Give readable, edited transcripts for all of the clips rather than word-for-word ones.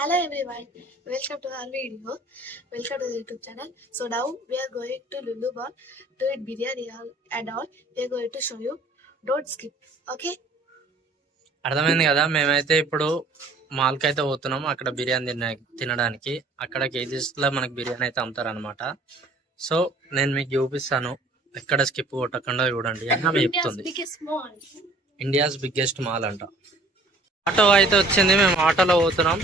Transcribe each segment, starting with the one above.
Hello everyone, welcome to our video. Welcome to the YouTube channel. So now we are going to Lulu Mall to eat biryani and all. We are going to show you. Don't skip. Okay? అర్థమైంది కదా. మేమైతే ఇప్పుడు మాల్కి అయితే పోతున్నాం. అక్కడ బిర్యానీ తినడానికి. అక్కడ కేజీస్ లో మనకి బిర్యానీ అయితే అమ్ముతారు అనమాట. సో నేను మీకు చూపిస్తాను. ఎక్కడ స్కిప్ కొట్టకుండా చూడండి. అన్న చెప్తుంది ఇండియాస్ బిగ్గెస్ట్ మాల్ అంట. ఆటో అయితే వచ్చింది, మేము ఆటోలో పోతున్నాం.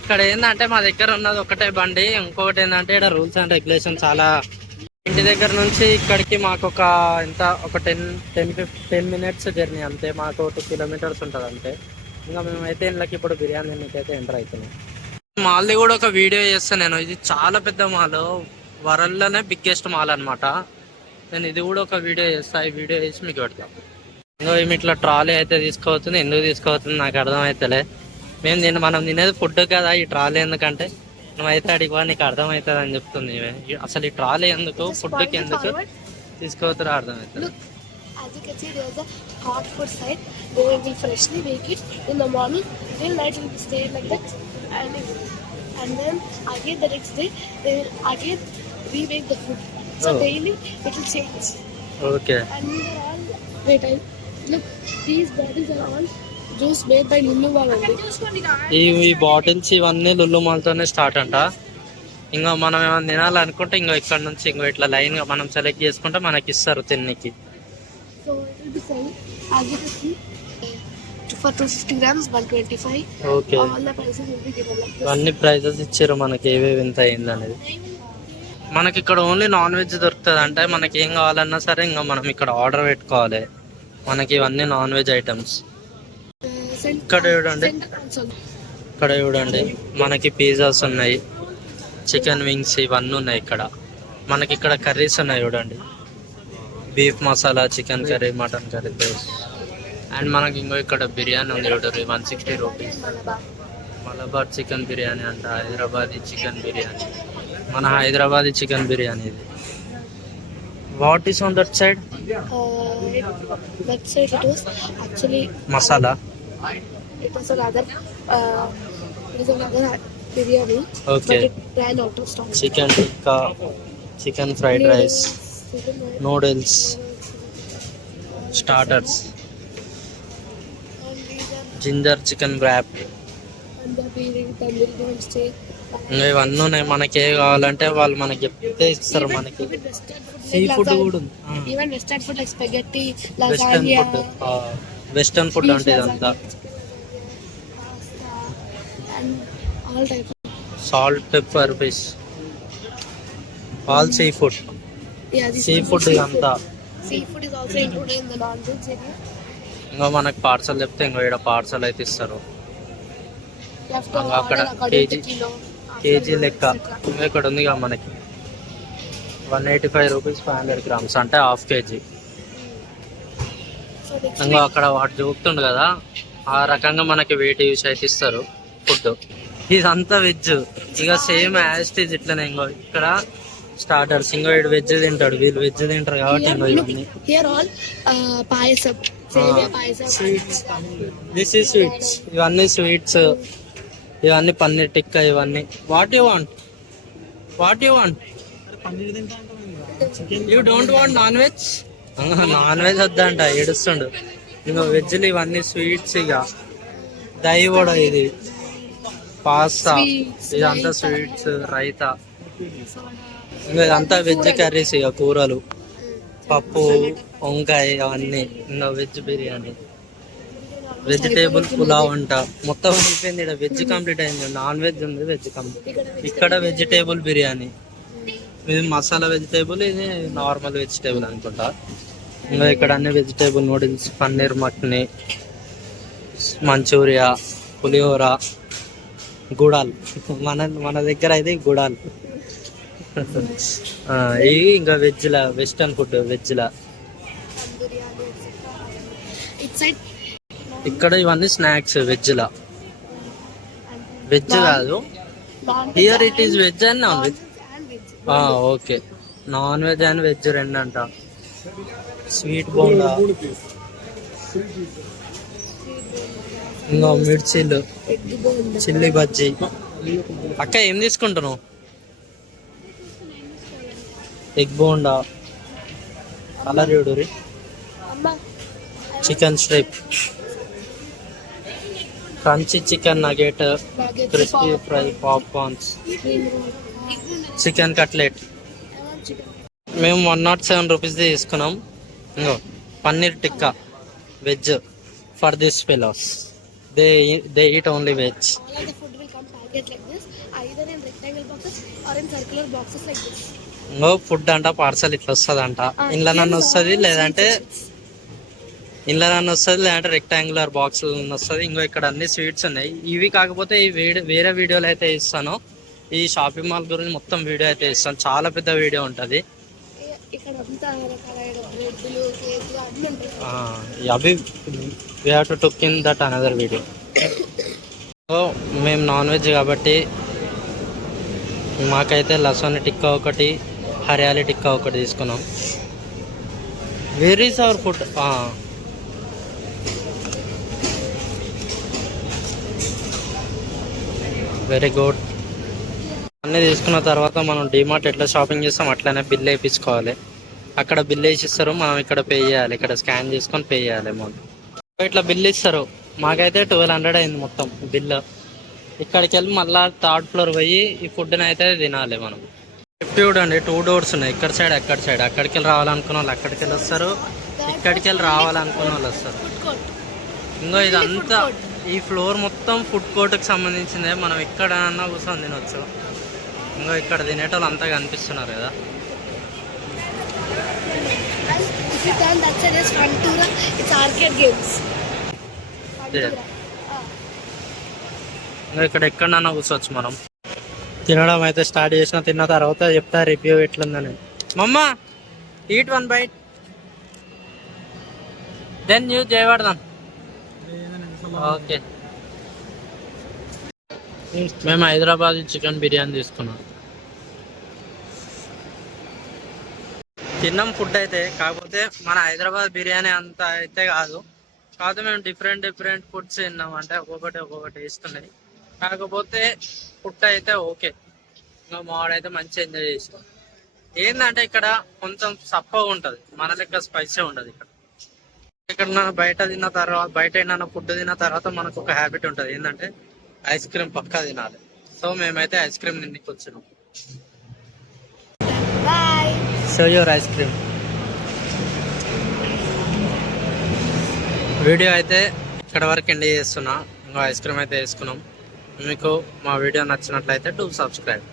ఇక్కడ ఏంటంటే మా దగ్గర ఉన్నది ఒకటే బండి. ఇంకొకటి ఏంటంటే ఇక్కడ రూల్స్ అండ్ రెగ్యులేషన్ చాలా. ఇంటి దగ్గర నుంచి ఇక్కడికి మాకు ఒక 10 మినిట్స్ జర్నీ అంతే. మాకు 2 కిలోమీటర్స్ ఉంటుంది అంతే. ఇంకా మేమైతే ఇంట్లోకి ఇప్పుడు బిర్యానీ అయితే ఎంటర్ అవుతున్నాం. మాల్ది కూడా ఒక వీడియో చేస్తాను నేను. ఇది చాలా పెద్ద మాల్, వరల్డ్లోనే బిగ్గెస్ట్ మాల్ అనమాట. నేను ఇది కూడా ఒక వీడియో చేస్తాను. ఈ వీడియో చేసి మీకు పెడతాను. ఇంకా మేము ఇట్లా ట్రాలీ అయితే తీసుకోవచ్చుంది. ఎందుకు తీసుకోవచ్చుంది నాకు అర్థమవుతలే. మనం తినేది ఫుడ్ కదా. ఈ ట్రాలీ ఎందుకంటే నువ్వైతే అడిగివా నీకు అర్థమవుతుంది అని చెప్తుంది. అసలు ఈ ట్రాలీ ఎందుకు, ఫుడ్కి ఎందుకు తీసుకోవచ్చురా అర్థమవుతుంది. As you can see, there is a hot food side. They will freshly make it in the morning. Till night it will stay like that, and then again the next day they will again remake the food. So daily it will change. Okay. And they're all look, these bottles are all juice made by Lulu Mall only. ఈ bottles ఇవన్నీ Lulu mall తోనే start అంట. ఇంకా మనం ఏమైనా తినాలనుకుంటే ఇంకా ఇక్కడ నుంచి ఇంకా ఇట్లా లైన్ గా మనం సెలెక్ట్ చేసుకుంటే మనకి ఇస్తారు తిన్నికి. So it will be selling as you can see for 250 grams 125. Okay. All the prices will be given like this. అన్ని ప్రైజెస్ ఇచ్చారు మనకి ఏవేవి ఎంత అయింది అనేది. మనకి ఇక్కడ ఓన్లీ నాన్ వెజ్ దొరుకుతుంది. అంటే మనకి ఏం కావాలన్నా సరే ఇంకా మనం ఇక్కడ ఆర్డర్ పెట్టుకోవాలి. మనకి ఇవన్నీ నాన్ వెజ్ ఐటమ్స్. ఇక్కడ చూడండి మనకి పిజ్జాస్ ఉన్నాయి, చికెన్ వింగ్స్ ఇవన్నీ ఉన్నాయి. ఇక్కడ మనకి ఇక్కడ కర్రీస్ ఉన్నాయి చూడండి. Beef masala, chicken curry, mutton curry, and మనకి ఇంకో ఇక్కడ బిర్యానీ ఉంది చూడండి. 160 రూపీస్ మలబార్ చికెన్ బిర్యానీ అంట. హైదరాబాదీ చికెన్ బిర్యానీ, మన హైదరాబాదీ చికెన్ బిర్యానీ ఇది. What is on that side? That side it was actually masala. It was another biryani. Okay. But it ran out of stock. Chicken tikka, chicken fried rice, noodles, starters, ginger chicken wrap, ఇవన్నీ ఉన్నాయి. మనకి ఏ కావాలంటే వాళ్ళు మనకి చెప్తే ఇస్తారు. మనకి సీ ఫుడ్ కూడా ఉంది. Even western food like spaghetti, western food, western food అంటే ఇదంతా. all type salt, pepper, fish, all sea food. Sea food ఇదంతా. Seafood is also included in the non-veg area. ఇంకా మనకి పార్సల్ చెప్తే ఇంకా ఇక్కడ పార్సల్ అయితే ఇస్తారు. You have to అక్కడ order according to కేజీ లెక్క. ఇంకా ఇక్కడ ఉంది కదా మనకి 185 రూపీస్ 500 గ్రామ్స్ అంటే హాఫ్ కేజీ. So next ఇంకా అక్కడ వాడు చూపుతుండు కదా, ఆ రకంగా మనకి వెయిట్ యూస్ అయితే ఇస్తారు ఫుడ్. ఇదంతా వెజ్. ఇక సేమ్ యాజ్ ఇట్ ఈజ్ ఇట్లనే. ఇంకో ఇక్కడ స్టార్టర్స్. ఇంకో వీడు వెజ్ తింటాడు, వీళ్ళు వెజ్ తింటారు కాబట్టి ఇంకో ఇవన్నీ. here all payasam, సేమియా payasam, sweets. This is sweets. ఇవన్నీ స్వీట్స్, ఇవన్నీ పన్నీర్ టిక్కా ఇవన్నీ. What you want? You don't want non veg? Non veg వద్దంట, ఏడుస్తుండు. ఇంకా వెజ్లు ఇవన్నీ స్వీట్స్. ఇక దహి కూడా, ఇది పాస్తా, ఇదంతా స్వీట్స్, రైతా. ఇంకా ఇదంతా వెజ్ కర్రీస్. ఇక కూరలు, పప్పు, వంకాయ అవన్నీ. ఇంకా వెజ్ బిర్యానీ, వెజిటేబుల్ పులావ్ అంట. మొత్తం అయిపోయింది. ఇక్కడ వెజ్ కంప్లీట్ అయింది. నాన్ వెజ్ ఉంది, వెజ్ కంప్లీట్. ఇక్కడ వెజిటేబుల్ బిర్యానీ, ఇది మసాలా వెజిటేబుల్, ఇది నార్మల్ వెజిటేబుల్ అనుకుంటా. ఇంకా ఇక్కడ అన్ని వెజిటేబుల్ నూడిల్స్, పన్నీర్ మక్ని, మంచూరియా, పులిహోర, గుడాల్. మన దగ్గర అయితే గుడాల్. ఇవి ఇంకా వెజ్లా, వెస్టర్న్ ఫుడ్ వెజ్లా. ఇక్కడ ఇవన్నీ స్నాక్స్ వెజ్లా. వెజ్ కాదు, here it is veg and non veg. Okay, non veg and veg రెండు అంట. స్వీట్ బోండా, ఇంకో మిర్చీలు, ఎగ్ బోండా. చిల్లీ బజ్జీ. అక్క ఏం తీసుకుంటున్నావు? ఎగ్ బోండా, కలర్ చూడురి, అమ్మ chicken strip, crunchy chicken nugget, nuggets, crispy popcorn, fry, popcorns, spring roll. Chicken cutlet. I want chicken. మేము 107 rupees తీసుకున్నాం. ఇంకో paneer tikka veg for this fellows. They eat only veg. All of the food will come packaged like this, either in rectangle boxes or in circular boxes like this. ఇంకో food అంట parcel ఇట్లా వస్తుంది ఇంట్లో నన్ను వస్తుంది, లేదంటే ఇంట్లో నన్ను వస్తుంది, లేదంటే రెక్టాంగులర్ బాక్స్ వస్తుంది. ఇంకో ఇక్కడ అన్ని స్వీట్స్ ఉన్నాయి. ఇవి కాకపోతే ఈ వేరే వీడియోలు అయితే ఇస్తాను. ఈ షాపింగ్ మాల్ గురించి మొత్తం వీడియో అయితే ఇస్తాను. చాలా పెద్ద వీడియో ఉంటుంది. ఇక్కడ అంతా రకరకాల బ్రెడ్లు, కేకులు అన్నీ ఉంటాయి. అవి we have to took in that another video. So మేము నాన్ వెజ్ కాబట్టి మాకైతే లసోని టిక్కా ఒకటి, హరియాలి టిక్కా ఒకటి తీసుకున్నాం. Where is our food? Very good. అన్నీ తీసుకున్న తర్వాత మనం డిమార్ట్ ఎట్లా షాపింగ్ చేస్తాం అట్లనే బిల్ వేయించుకోవాలి. అక్కడ బిల్ వేసిస్తారు, మనం ఇక్కడ పే చేయాలి. ఇక్కడ స్కాన్ చేసుకొని పే చేయాలి అమౌంట్. ఇట్లా బిల్ ఇస్తారు. మాకైతే 1200 అయింది మొత్తం బిల్. ఇక్కడికి వెళ్ళి మళ్ళీ 3rd ఫ్లోర్ పోయి ఈ ఫుడ్ని అయితే తినాలి మనం. చూడండి 2 డోర్స్ ఉన్నాయి, ఇక్కడ సైడ్ అక్కడ సైడ్. అక్కడికి వెళ్ళి రావాలనుకున్న వాళ్ళు అక్కడికి వెళ్ళి వస్తారు, ఇక్కడికి వెళ్ళి రావాలనుకున్న వాళ్ళు వస్తారు. ఇంకో ఇదంతా ఈ ఫ్లోర్ మొత్తం ఫుడ్ కోర్ట్కి సంబంధించిందే. మనం ఎక్కడన్నా కూర్చొని తినొచ్చు. ఇంకో ఇక్కడ తినేటోళ్ళు అంతా కనిపిస్తున్నారు కదా. If you turn that side is Fantura, it's arcade games. Yeah. ఇంకా ఇక్కడ ఎక్కడన్నా కూర్చోవచ్చు మనం. తినడం అయితే స్టార్ట్ చేసిన, తిన్న తర్వాత చెప్తా రివ్యూ ఎట్లుందని. మమ్మ ఈట్ 1 బైట్ దెన్ యూ చేయబడదాం. ఓకే, మేము హైదరాబాద్ చికెన్ బిర్యానీ తీసుకున్నాం. తిన్నాం ఫుడ్ అయితే. కాకపోతే మన హైదరాబాద్ బిర్యానీ అంత అయితే కాదు. కాకపోతే మేము డిఫరెంట్ ఫుడ్స్ తిన్నాం. అంటే ఒక్కొక్కటి ఇస్తున్నాయి. కాకపోతే ఫుడ్ అయితే ఓకే. ఇంకా మావాడైతే మంచిగా ఎంజాయ్ చేసాం. ఏంటంటే ఇక్కడ కొంచెం సప్పగా ఉంటుంది, మన లెక్క స్పైసీ ఉండదు. ఇక్కడ బయట తిన్న తర్వాత, బయట ఏమన్నా ఫుడ్ తిన్న తర్వాత మనకు ఒక హ్యాబిట్ ఉంటుంది, ఏంటంటే ఐస్ క్రీమ్ పక్కా తినాలి. సో మేమైతే ఐస్ క్రీమ్ తినికి వచ్చినాం. Bye. Show your eyes cream. Video అయితే ఇక్కడ వరకు ఎండ్ చేస్తున్నా. ఇంకా ఐస్ క్రీమ్ అయితే వేసుకున్నాం. మీకు మా వీడియో నచ్చినట్లయితే డూ సబ్స్క్రైబ్.